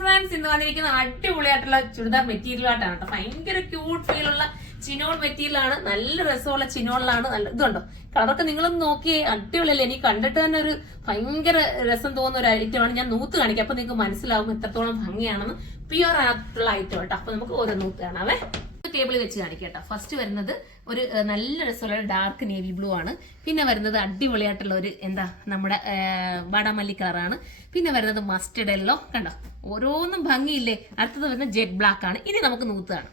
Friends, ഇന്ന് വന്നിരിക്കുന്ന അടിപൊളിയായിട്ടുള്ള ചുരിദാർ മെറ്റീരിയൽ ആയിട്ടാണ് കേട്ടോ. ഭയങ്കര ക്യൂട്ട് ഫീലുള്ള ചിനോൺ മെറ്റീരിയൽ ആണ്. നല്ല രസമുള്ള ചിനോണിലാണ്. നല്ല ഇതുണ്ടോ കളറൊക്കെ നിങ്ങളൊന്ന് നോക്കിയേ, അടിപൊളിയല്ലേ. എനിക്ക് കണ്ടിട്ട് തന്നെ ഒരു ഭയങ്കര രസം തോന്നുന്ന ഒരു ഐറ്റമാണ്. ഞാൻ നൂത്ത് കാണിക്കാം, അപ്പൊ നിങ്ങൾക്ക് മനസ്സിലാവും എത്രത്തോളം ഭംഗിയാണെന്ന്. പ്യുവർ ആയിട്ടുള്ള ഐറ്റം കേട്ടോ. അപ്പൊ നമുക്ക് ഓരോ നൂത്ത് കാണാവേ. ടേബിളിൽ വെച്ച് കാണിക്കട്ടോ. ഫസ്റ്റ് വരുന്നത് ഒരു നല്ല രസമുള്ള ഡാർക്ക് നേവി ബ്ലൂ ആണ്. പിന്നെ വരുന്നത് അടിപൊളിയായിട്ടുള്ള ഒരു നമ്മുടെ വാടാമല്ലി കളറാണ്. പിന്നെ വരുന്നത് മസ്റ്റർഡ് യെല്ലോ. കണ്ടോ, ഓരോന്നും ഭംഗിയില്ലേ. അടുത്തത് വരുന്നത് ജെറ്റ് ബ്ലാക്ക് ആണ്. ഇനി നമുക്ക് നൂത്താണ്.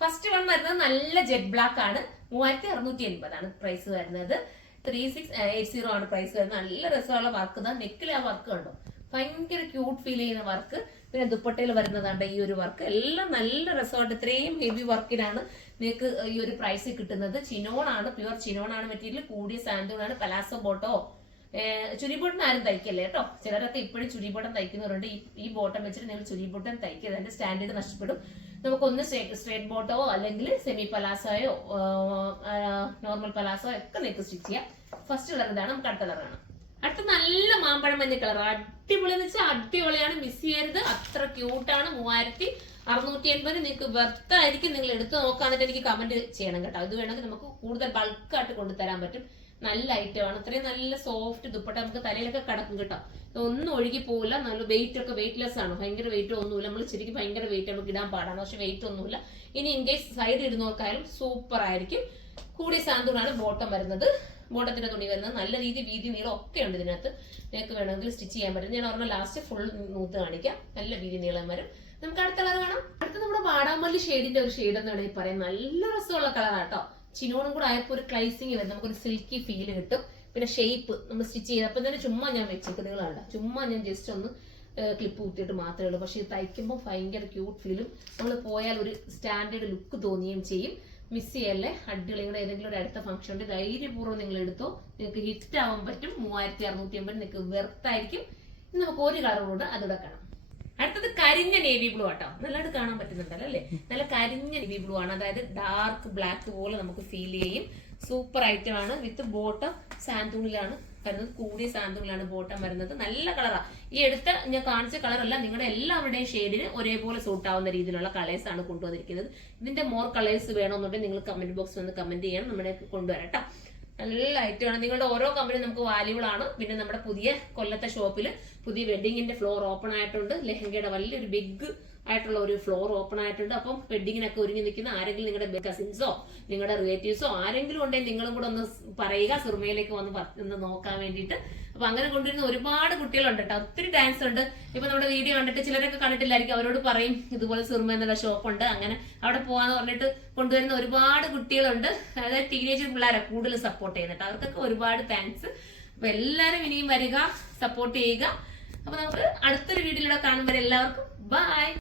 ഫസ്റ്റ് വൺ വരുന്നത് നല്ല ജെറ്റ് ബ്ലാക്ക് ആണ്. 3680 ആണ് പ്രൈസ് വരുന്നത്. 3680 ആണ് പ്രൈസ് വരുന്നത്. നല്ല രസമുള്ള വർക്ക്. നെക്കിൽ ആ വർക്ക് കണ്ടോ, ഭയങ്കര ക്യൂട്ട് ഫീൽ ചെയ്യുന്ന വർക്ക്. പിന്നെ ദുപ്പട്ടയിൽ വരുന്നതാണ്ട് ഈ ഒരു വർക്ക്. എല്ലാം നല്ല രസമായിട്ട് ഇത്രയും ഹെവി വർക്കിനാണ് നിങ്ങൾക്ക് ഈ ഒരു പ്രൈസ് കിട്ടുന്നത്. ചിനോൺ ആണ്, പ്യുവർ ചിനോൺ ആണ് മെറ്റീരിയൽ. കൂടിയ സാൻഡൂൺ ആണ്. പലാസോ ബോട്ടോ ചുരിബോട്ടം ആരും തയ്ക്കല്ലേ കേട്ടോ. ചിലരൊക്കെ ഇപ്പോഴും ചുരിബോട്ടം തയ്ക്കുന്നവരുണ്ട്. ഈ ബോട്ടം വെച്ചിട്ട് നിങ്ങൾ ചുരിബോട്ടം തയ്ക്കരുത്, അതിന്റെ സ്റ്റാൻഡേർഡ് നഷ്ടപ്പെടും. നമുക്കൊന്ന് സ്ട്രേറ്റ് ബോട്ടോ അല്ലെങ്കിൽ സെമി പലാസോയോ നോർമൽ പലാസോയോ ഒക്കെ നിങ്ങൾക്ക് സ്റ്റിച്ച് ചെയ്യാം. ഫസ്റ്റ് കളർ ഇതാണ്. നമുക്ക് അടുത്ത കളറാണ്. അടുത്ത നല്ല മാമ്പഴം മഞ്ഞ കളർ. അടിപൊളി എന്ന് വെച്ചാൽ അടിപൊളിയാണ്, മിസ് ചെയ്യരുത്. അത്ര ക്യൂട്ടാണ്. 3680 നിങ്ങൾക്ക് വെർത്തായിരിക്കും. നിങ്ങൾ എടുത്ത് നോക്കാന്നിട്ട് എനിക്ക് കമന്റ് ചെയ്യണം കേട്ടോ. ഇത് വേണമെങ്കിൽ നമുക്ക് കൂടുതൽ ബൾക്കായിട്ട് കൊണ്ടുതരാൻ പറ്റും. നല്ല ഐറ്റമാണ്. അത്രയും നല്ല സോഫ്റ്റ് ദുപ്പട്ട. നമുക്ക് തലയിലൊക്കെ കിടക്കും കേട്ടോ. ഒന്നും ഒഴുകി പോകില്ല. നല്ല വെയിറ്റ് ഒക്കെ വെയിറ്റ്ലെസ് ആണ്. ഭയങ്കര വെയിറ്റ് ഒന്നുമില്ല. നമ്മൾ ശരിക്കും ഭയങ്കര വെയിറ്റ് നമുക്ക് ഇടാൻ പാടാണ്, പക്ഷെ വെയിറ്റ് ഒന്നുമില്ല. ഇനി ഇൻ കേസ് സൈഡ് ഇടുന്നവർക്കായാലും സൂപ്പർ ആയിരിക്കും. കൂടിയ സാന്തൂണാണ് ബോട്ടം വരുന്നത്. ബോട്ടത്തിന്റെ തുണി വരുന്നത് നല്ല രീതി വീതി നീളം ഒക്കെ ഉണ്ട് ഇതിനകത്ത്. നിങ്ങൾക്ക് വേണമെങ്കിൽ സ്റ്റിച്ച് ചെയ്യാൻ പറ്റും. ഞാൻ ഓർമ്മ ലാസ്റ്റ് ഫുൾ നൂത്ത് കാണിക്കാം. നല്ല വീതി നീളം വരും. നമുക്ക് അടുത്ത കളർ കാണാം. അടുത്ത നമ്മുടെ വാടാമല്ലി ഷെയ്ഡിന്റെ ഒരു ഷെയ്ഡ് എന്ന് വേണമെങ്കിൽ പറയാം. നല്ല രസമുള്ള കളറാട്ടോ. ചിനോണും കൂടെ ആയപ്പോൾ ഒരു ക്ലൈസിങ് വരും. നമുക്കൊരു സിൽക്കി ഫീല് കിട്ടും. പിന്നെ ഷേപ്പ് നമ്മൾ സ്റ്റിച്ച് ചെയ്ത് അപ്പം തന്നെ ചുമ്മാ ഞാൻ വെച്ചിട്ടുള്ളതാണ്. ചുമ്മാ ഞാൻ ജസ്റ്റ് ഒന്ന് ക്ലിപ്പ് കുത്തിയിട്ട് മാത്രമേ ഉള്ളൂ. പക്ഷെ ഇത് തയ്ക്കുമ്പോൾ ഭയങ്കര ക്യൂട്ട് ഫീലും. നമ്മൾ പോയാൽ ഒരു സ്റ്റാൻഡേർഡ് ലുക്ക് തോന്നുകയും ചെയ്യും. മിസ് ചെയ്യല്ലേ. അടിപൊളിയുടെ ഏതെങ്കിലും ഒരു അടുത്ത ഫംഗ്ഷൻ ഉണ്ട്, ധൈര്യപൂർവ്വം നിങ്ങൾ എടുത്തോ. നിങ്ങൾക്ക് ഹിറ്റ് ആവാൻ പറ്റും. 3680 നിങ്ങൾക്ക് വെർത്തായിരിക്കും. ഇനി നമുക്ക് ഒരു കളറുണ്ട്, അതോടെ കാണാം. അടുത്തത് കരിഞ്ഞ നേവി ബ്ലൂ ആട്ടോ. നല്ലതായിട്ട് കാണാൻ പറ്റുന്നുണ്ടല്ലോ അല്ലേ. നല്ല കരിഞ്ഞ നേവി ബ്ലൂ ആണ്. അതായത് ഡാർക്ക് ബ്ലാക്ക് പോലെ നമുക്ക് ഫീൽ ചെയ്യും. സൂപ്പർ ഐറ്റം ആണ്. വിത്ത് ബോട്ടം സാന്തൂണിലാണ് വരുന്നത്. കൂടിയ സാന്തൂണിലാണ് ബോട്ടം വരുന്നത്. നല്ല കളറാണ്. ഈ എടുത്ത ഞാൻ കാണിച്ച കളറല്ല, നിങ്ങളുടെ എല്ലാവരുടെയും ഷെയ്ഡിന് ഒരേപോലെ സൂട്ട് ആവുന്ന രീതിയിലുള്ള കളേഴ്സ് ആണ് കൊണ്ടുവന്നിരിക്കുന്നത്. ഇതിന്റെ മോർ കളേഴ്സ് വേണമെന്നുണ്ടെങ്കിൽ നിങ്ങൾ കമന്റ് ബോക്സിൽ വന്ന് കമന്റ് ചെയ്യണം. നമ്മുടെ കൊണ്ടുവരാം കേട്ടോ. നല്ല ഐറ്റമാണ്. നിങ്ങളുടെ ഓരോ കമ്പനി നമുക്ക് വാല്യൂബിൾ ആണ്. പിന്നെ നമ്മുടെ പുതിയ കൊല്ലത്തെ ഷോപ്പിൽ പുതിയ വെഡിങ്ങിന്റെ ഫ്ലോർ ഓപ്പൺ ആയിട്ടുണ്ട്. ലെഹങ്കയുടെ വലിയൊരു ബിഗ് ആയിട്ടുള്ള ഒരു ഫ്ലോർ ഓപ്പൺ ആയിട്ടുണ്ട്. അപ്പം വെഡിങ്ങിനൊക്കെ ഒരുങ്ങി നിൽക്കുന്ന ആരെങ്കിലും നിങ്ങളുടെ കസിൻസോ നിങ്ങളുടെ റിലേറ്റീവ്സോ ആരെങ്കിലും ഉണ്ടെങ്കിൽ നിങ്ങളും കൂടെ ഒന്ന് പറയുക, സിർമയിലേക്ക് വന്ന് നോക്കാൻ വേണ്ടിയിട്ട്. അപ്പൊ അങ്ങനെ കൊണ്ടുവരുന്ന ഒരുപാട് കുട്ടികളുണ്ട് കേട്ടോ. ഒത്തിരി ഡാൻസ് ഉണ്ട്. ഇപ്പൊ നമ്മുടെ വീഡിയോ കണ്ടിട്ട് ചിലരൊക്കെ കണ്ടിട്ടില്ലായിരിക്കും. അവരോട് പറയും ഇതുപോലെ സിർമ എന്നുള്ള ഷോപ്പുണ്ട്, അങ്ങനെ അവിടെ പോവാന്ന് പറഞ്ഞിട്ട് കൊണ്ടുവരുന്ന ഒരുപാട് കുട്ടികളുണ്ട്. അതായത് ടീനേജ് പിള്ളേരെ കൂടുതൽ സപ്പോർട്ട് ചെയ്യുന്നുണ്ട്. അവർക്കൊക്കെ ഒരുപാട് താങ്ക്സ്. അപ്പൊ എല്ലാരും ഇനിയും വരിക, സപ്പോർട്ട് ചെയ്യുക. അപ്പൊ നമുക്ക് അടുത്തൊരു വീഡിയോയിലൂടെ കാണുമ്പോൾ എല്ലാവർക്കും ബൈ.